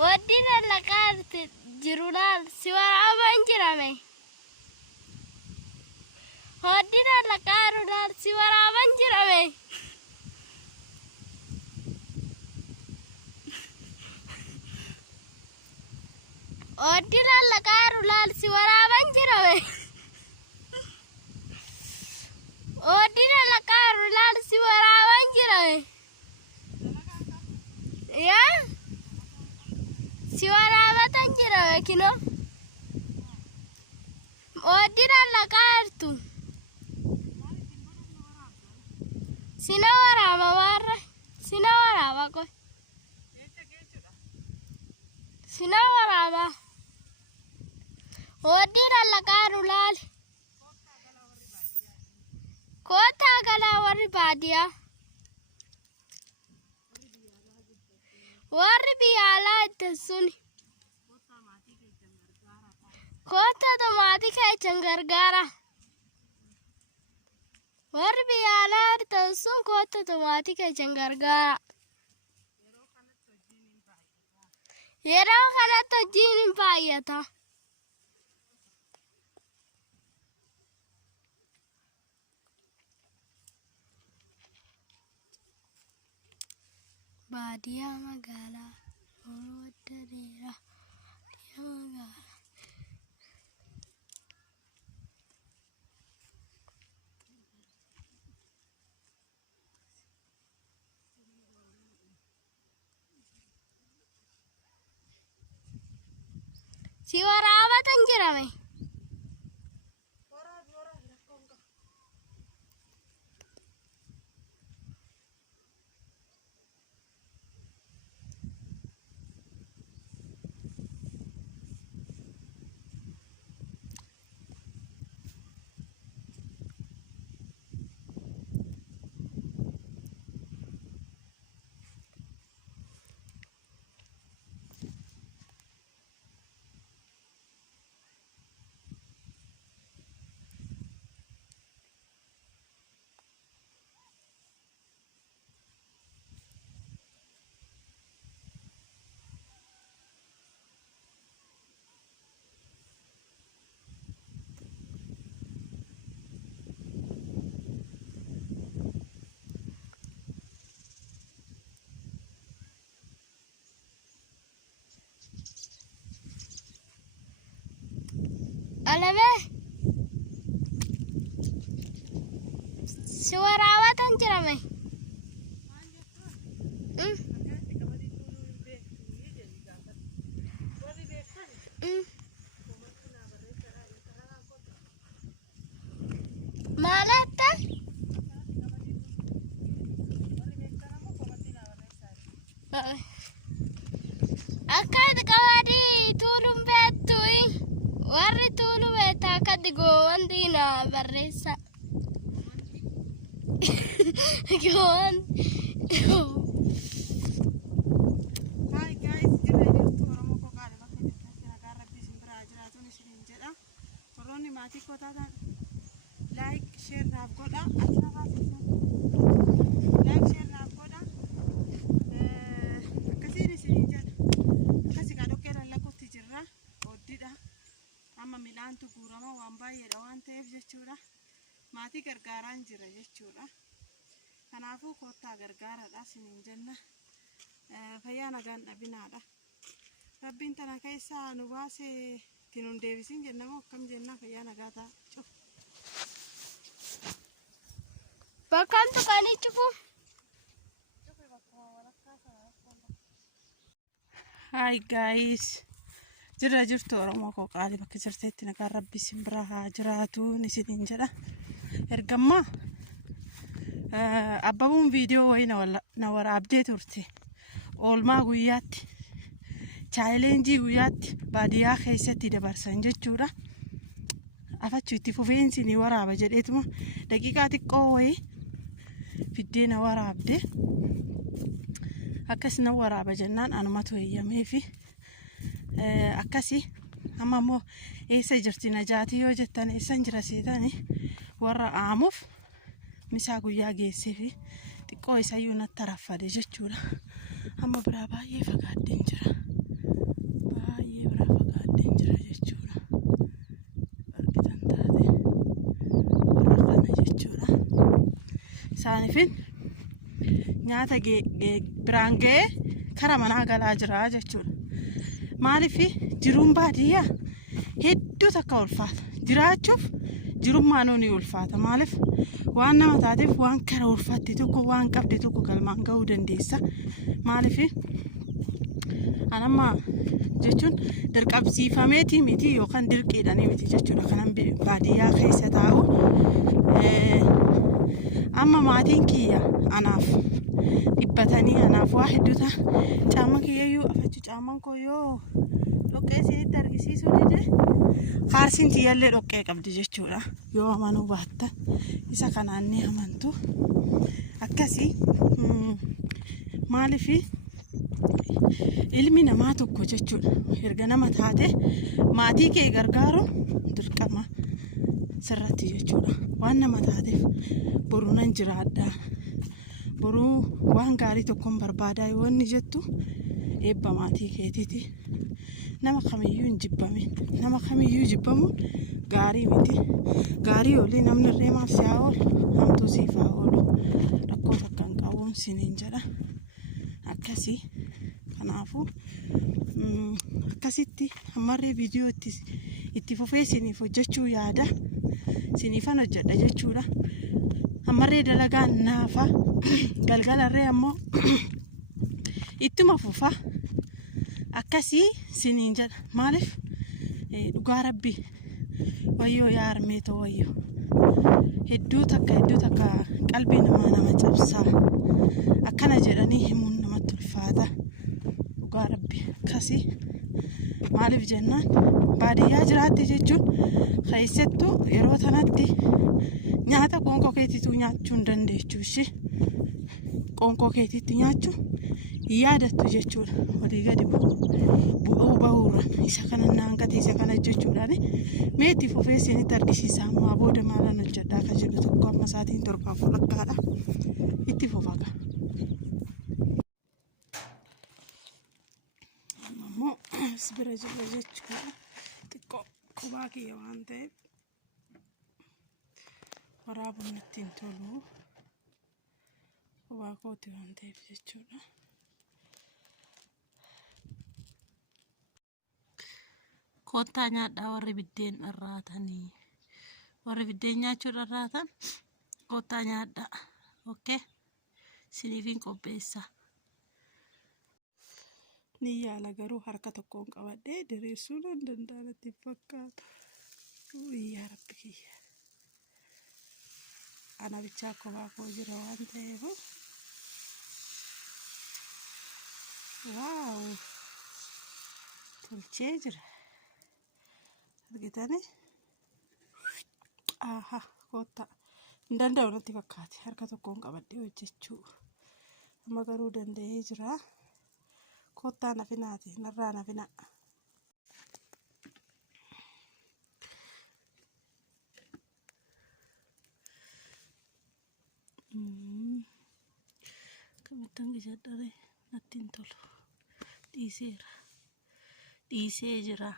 ودينا لقارت جرولال سوارا بنجرامي ودينا لقارولال سوارا بنجرامي ودينا لقارولال سوارا بنجرامي ودينا لقارولال سوارا بنجرامي يا سوارا بنجرامي كنو ودينا لقارتو sinawara mawarra sinawara bako sinawara ba odira lagarulal kota gala wari badia wari biala tasuni kota to mati kai changargara warbi alar tasun kota tomati ke jangargara yero kana to jinin paayata badia magala odarira magala siwara batanjirame alame siwara batanjirame malata akad kawadi tulum betui warri tulu beta kadigo wandina barresa Gwan. Hi guys, jira jirtu Oromoo koo qaale bakka jirtatti nagaa rabbii isin biraa jiraatuun isiniin jedha. Warroonni maatii koo taatan like share naaf godha. Like share naaf godha. Akkasiin isiniin jedha. Akkasii qadokkee lallaquutti jirra. Oddidha. Amma midhaantu guurama waan baay'eedha waan ta'eef jechuudha. Maatii gargaaraan jira jechuudha. Kanaafuu kottaa gargaaradha isiniin jenna. Fayyaa nagaan dhabinaadha. Rabbiin tana keessaa nu baasee itti nun deebisin jenna moo akkam jenna fayyaa nagaa ta'a. Bakkaan tuqanii cufu. Hi guys. Jira jirtu Oromoo koo qaali bakka jirteetti nagaan rabbi isin biraa haa jiraatuun isiniin jedha. Ergammaa abbabuun viidiyoo wayii na waraabdee turte. Oolmaa guyyaatti chaayilenjii guyyaatti baadiyyaa keessatti dabarsan jechuudha. Afachu itti fufeensi ni waraaba jedheetuma daqiiqaa xiqqoo wayii fiddee na waraabde. Akkas na waraaba jennaan anumatu eeyyameefi akkasi amma immoo eessa jirti najaatii yoo jettan eessan jira seetani warra aamuuf misaa guyyaa geesseefi xiqqoo isayyuu natti raffade jechuudha. Amma biraa baay'ee fagaadheen jira. Isaaniifin nyaata biraan ga'ee karaa manaa galaa jira jechuudha. Maaliif jiruun baadiyyaa hedduu takka ulfaata. Jiraachuuf jirummaa nuuni ulfaata. Maaliif waan nama taateef waan kara ulfaatti tokko waan qabde tokko galmaan ga'uu dandeessa. Maaliif anamma jechuun dirqamsiifameetii miti yookaan dirqiidhanii miti jechuudha. Kanan baadiyyaa keessa taa'u amma maatiin kiyya anaaf dhibbatanii anaaf waa hedduuta caamma kiyyayyuu afachu caamman koo yoo dhoqqee isinitti argisiisuu dide kaarsiin tiyyallee dhoqqee qabdi jechuudha. Yoo amanuu baattan isa kanaan ni amantu akkasii. Maaliif ilmi namaa tokko jechuudha erga nama taate maatii kee gargaaruun dirqama sirratti jechuudha. Waan nama taateef boru nan jiraadha, boruu waan gaarii tokkoon barbaadaa yoo inni jettu eebba maatii keetiiti. Nama kamiyyuu hin jibbamin. Nama kamiyyuu jibbamuun gaarii miti. Gaarii olii namni irree maaf si'aa oolu hamtuu siif haa oolu. Rakkoo takka hin qabuun siniin jedha. Akkasii kanaafuu akkasitti ammarree viidiyoo itti fufee siniif hojjechuu yaada. Siniifan hojjedha jechuudha. Ammarree dalagaan naafa galgalarree ammoo ittuma fufa akkasii siniin jedha. Maaliif dhugaa rabbii wayyoo yaa armeetoo wayyoo hedduu takka qalbii nama cabsaa akkana jedhanii himuun namatti ulfaata. Dhugaa rabbii akkasii maaliif jennaan baadiyyaa jiraatti jechuun keessattuu yeroo tanatti nyaata qoonqoo keetiitu nyaachuu hin dandeechuushi. Qoonqoo keetiitti nyaachuu yaadattu jechuudha. Walii gadi bu'uu bahuuraan isa kana naangate isa kana jechuudhaan meetti fufee isinitti argisiisa. Ammaa booda maalan hojjedhaa akka jedhu tokko amma sa'aatiin 7:00 itti fufaga. Ammoo bira jirra jechuudha. Xiqqoo kophaa kiyya waan ta'eef waraabuun natti hin tolu. Kophaa kooti waan ta'eef jechuudha. Koottaa nyaadhaa warri biddeen dharraatanii. Warri biddeen nyaachuu dharraatan koottaa nyaadhaa. Okkee siniifin qopheessa. Ni yaala garuu harka tokkoon qabadhee diriirsuu nan danda'a natti fakkaata. Yaa rabbi kiyya. Ana bichaa kophaa koo jira waan ta'eef. Waaw! Tolchee jira. Argitanii? Aha, koottaa. Hin danda'u natti fakkaate. Harka tokkoon qabadhee hojjechuu. Amma garuu danda'ee jira. Koottaa nafinaati. Narraa nafina. Kamittan gishadhare natti hin tolu. Dhiisee jira.